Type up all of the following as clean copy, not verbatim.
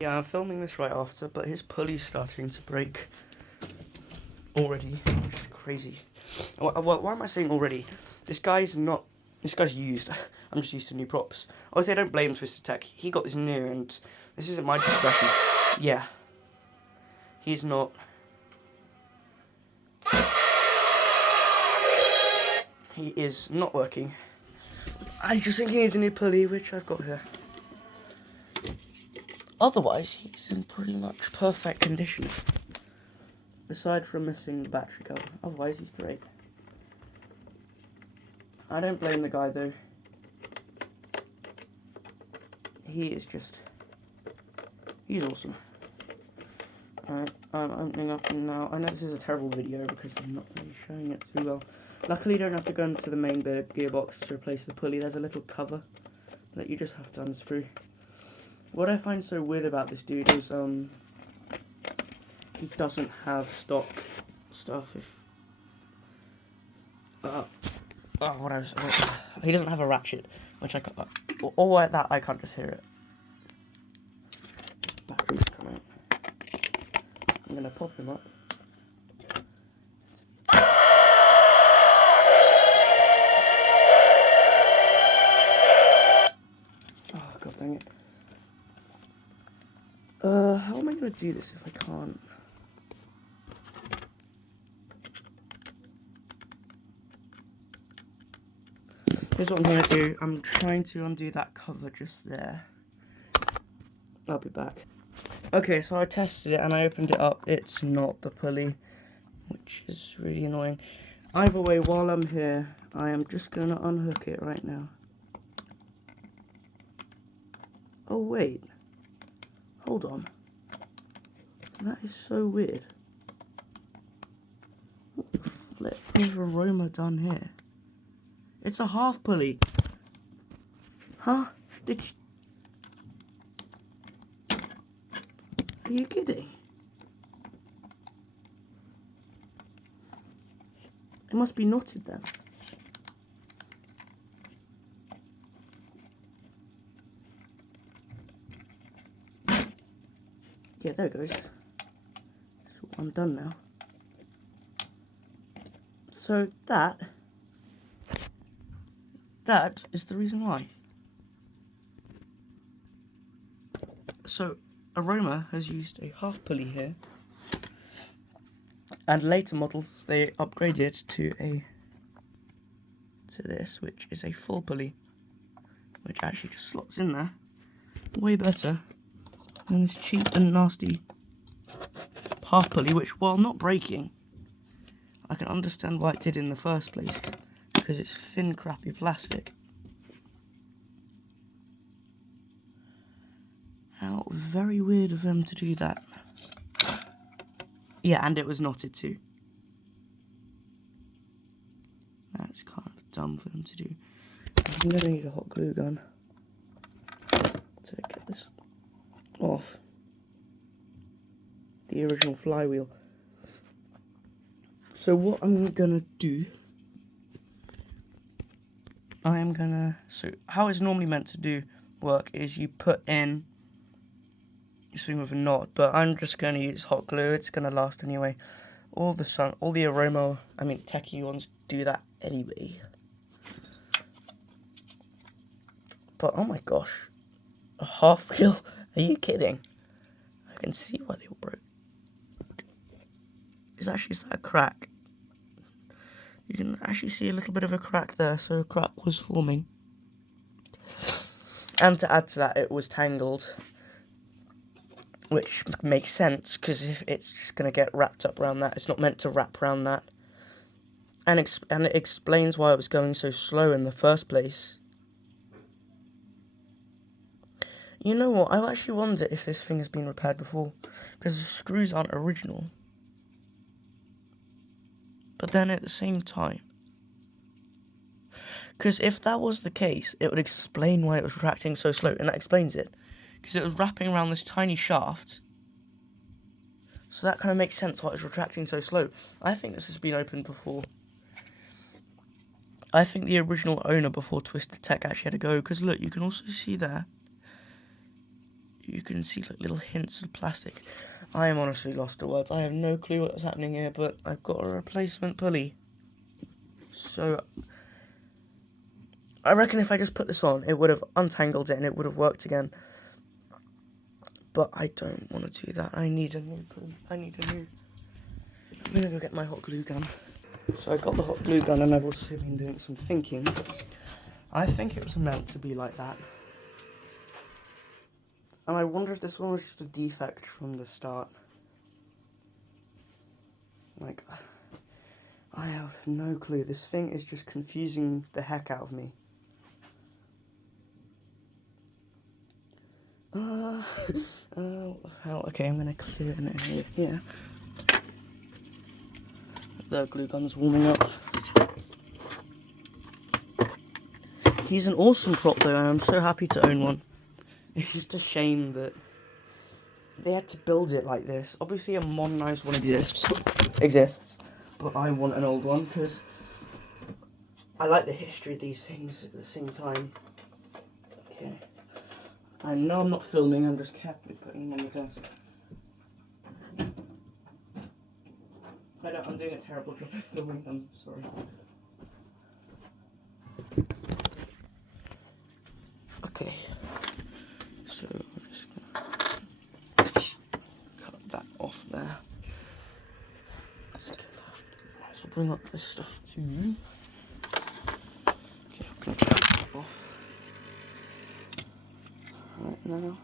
Yeah, I'm filming this right after, but his pulley's starting to break already, which is crazy. Well, why am I saying already? This guy's not. This guy's used. I'm just used to new props. Obviously, I don't blame Twisted Tech. He got this new, and this isn't my discretion. Yeah, he's not. He is not working. I just think he needs a new pulley, which I've got here. Otherwise, he's in pretty much perfect condition. Aside from missing the battery cover. Otherwise, he's great. I don't blame the guy, though. He is just... He's awesome. Alright, I'm opening up now. I know this is a terrible video because I'm not really showing it too well. Luckily, you don't have to go into the main gearbox to replace the pulley. There's a little cover that you just have to unscrew. What I find so weird about this dude is, he doesn't have stock stuff. He doesn't have a ratchet, which I can't, or like that, I can't just hear it. Batteries come out. I'm gonna pop him up. Oh, god dang it. How am I gonna do this if I can't? Here's what I'm gonna do. I'm trying to undo that cover just there. I'll be back. Okay, so I tested it and I opened it up. It's not the pulley, which is really annoying. Either way, while I'm here, I am just gonna unhook it right now. Oh wait. Hold on. That is so weird. What the flip has Aroma done here? It's a half pulley. Huh? Did you... Are you kidding? It must be knotted then. Yeah, there it goes. So I'm done now. So that is the reason why. So Aroma has used a half pulley here, and later models they upgraded to this, which is a full pulley, which actually just slots in there way better than this cheap and nasty half pulley, which, while not breaking, I can understand why it did in the first place, because it's thin, crappy plastic. How very weird of them to do that. Yeah, and it was knotted too. That's kind of dumb for them to do. I'm going to need a hot glue gun to get this off the original flywheel. So what I'm going to do, so how it's normally meant to work is you put in swing with a knot, but I'm just going to use hot glue. It's going to last anyway. All the Aroma, Techie ones do that anyway. But oh my gosh, a half wheel? Are you kidding? I can see why they all broke. It's actually a crack. You can actually see a little bit of a crack there, so a crack was forming. And to add to that, it was tangled, which makes sense, because if it's just going to get wrapped up around that, it's not meant to wrap around that. And it explains why it was going so slow in the first place. You know what, I actually wonder if this thing has been repaired before, because the screws aren't original. But then at the same time, because if that was the case, it would explain why it was retracting so slow, and that explains it. Because it was wrapping around this tiny shaft, so that kind of makes sense why it was retracting so slow. I think this has been opened before. I think the original owner before Twisted Tech actually had to go, because look, you can also see there, you can see like little hints of plastic. I am honestly lost for words. I have no clue what's happening here, but I've got a replacement pulley. So I reckon if I just put this on, it would have untangled it and it would have worked again. But I don't want to do that. I need a new pulley. I'm gonna go get my hot glue gun. So I got the hot glue gun and I've also been doing some thinking. I think it was meant to be like that. And I wonder if this one was just a defect from the start. Like, I have no clue. This thing is just confusing the heck out of me. What the hell? Okay, I'm gonna clear an area here. The glue gun's warming up. He's an awesome prop though, and I'm so happy to own one. It's just a shame that they had to build it like this. Obviously a modernised one exists, but I want an old one because I like the history of these things at the same time. Okay. I know I'm not filming, I'm just carefully putting them on the desk. I'm doing a terrible job of filming them, sorry. Okay, so I'm just gonna cut that off there. Let's get that. So bring up this stuff too. Okay, I'm gonna cut that off right now.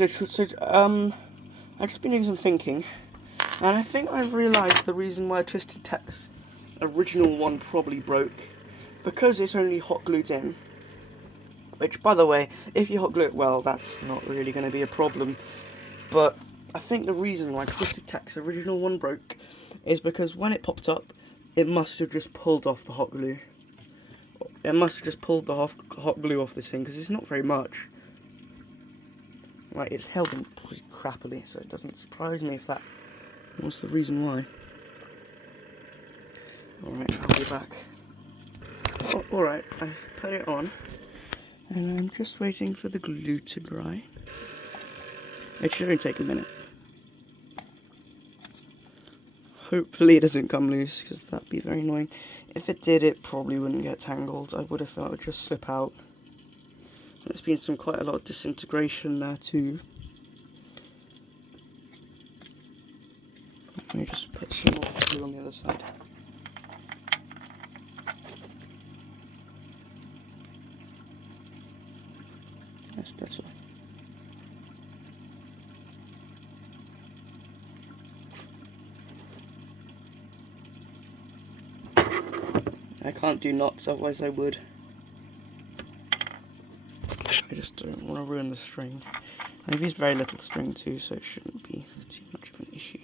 I've just been doing some thinking, and I think I've realised the reason why Twisted Tech's original one probably broke, because it's only hot glued in. Which, by the way, if you hot glue it well, that's not really going to be a problem. But I think the reason why Twisted Tech's original one broke is because when it popped up, it must have just pulled off the hot glue. It must have just pulled the hot glue off this thing, because it's not very much. Like, it's held in pretty crappily, so it doesn't surprise me if that was the reason why. Alright, I'll be back. Oh, alright, I've put it on, and I'm just waiting for the glue to dry. It should only take a minute. Hopefully it doesn't come loose, because that'd be very annoying. If it did, it probably wouldn't get tangled. I would have thought it would just slip out. There's been quite a lot of disintegration there too. Let me just put some more glue on the other side. That's better. I can't do knots, otherwise I would. I just don't want to ruin the string. I've used very little string too, so it shouldn't be too much of an issue.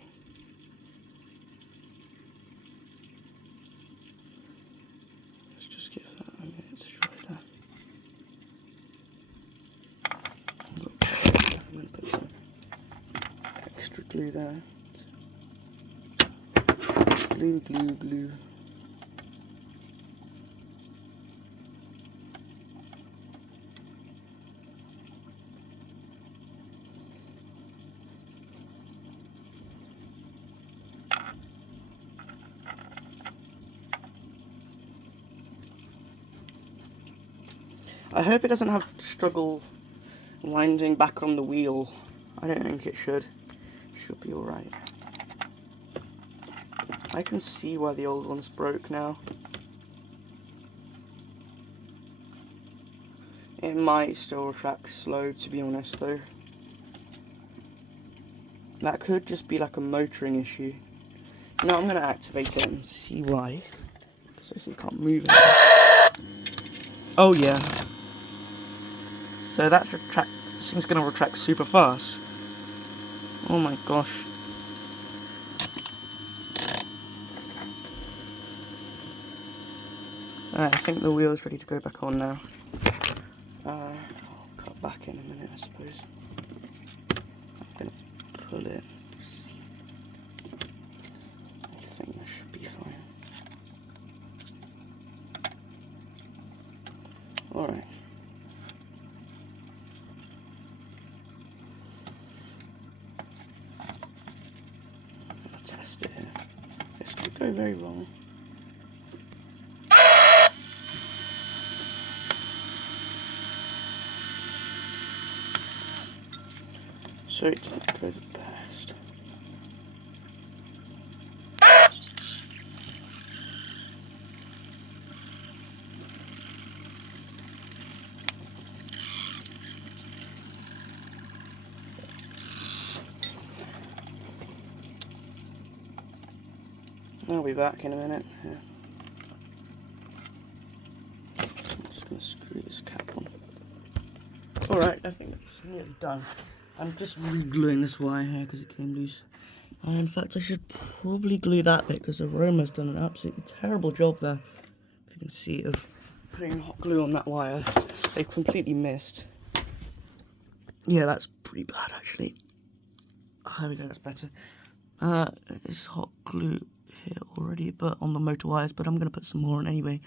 Let's just give that a minute to dry that. I'm going to put some extra glue there. Glue, glue, glue. I hope it doesn't have struggle winding back on the wheel. I don't think it should. It should be alright. I can see why the old one's broke now. It might still retract slow, to be honest though. That could just be like a motoring issue. Now I'm going to activate it and see why. Because I can't move it. Oh yeah. So that's this thing's going to retract super fast. Oh my gosh. I think the wheel's ready to go back on now. I'll cut back in a minute, I suppose. I'm going to pull it. I think that should be Alright. I'll test it here. This could go very wrong. So it didn't go the best. I'll be back in a minute. Yeah. I'm just going to screw this cap on. Alright, I think that's nearly done. I'm just re-gluing this wire here because it came loose. In fact, I should probably glue that bit because Aroma's done an absolutely terrible job there. If you can see, of putting hot glue on that wire. They've completely missed. Yeah, that's pretty bad actually. Oh, there we go, that's better. It's hot glue here already, but on the motor wires, but I'm going to put some more on anyway.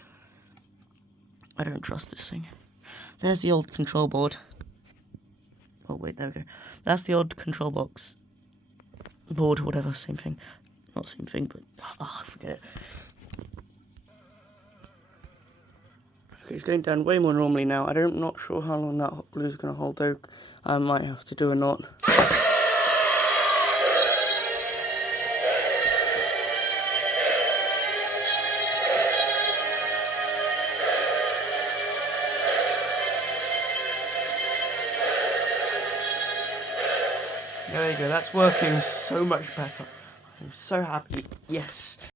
I don't trust this thing. There's the old control board. Oh wait, there we go. That's the old control box. Board, whatever, same thing. Not same thing, but forget it. Okay, it's going down way more normally now. I'm not sure how long that hot glue is going to hold though. I might have to do a knot. There you go, that's working so much better. I'm so happy. Yes.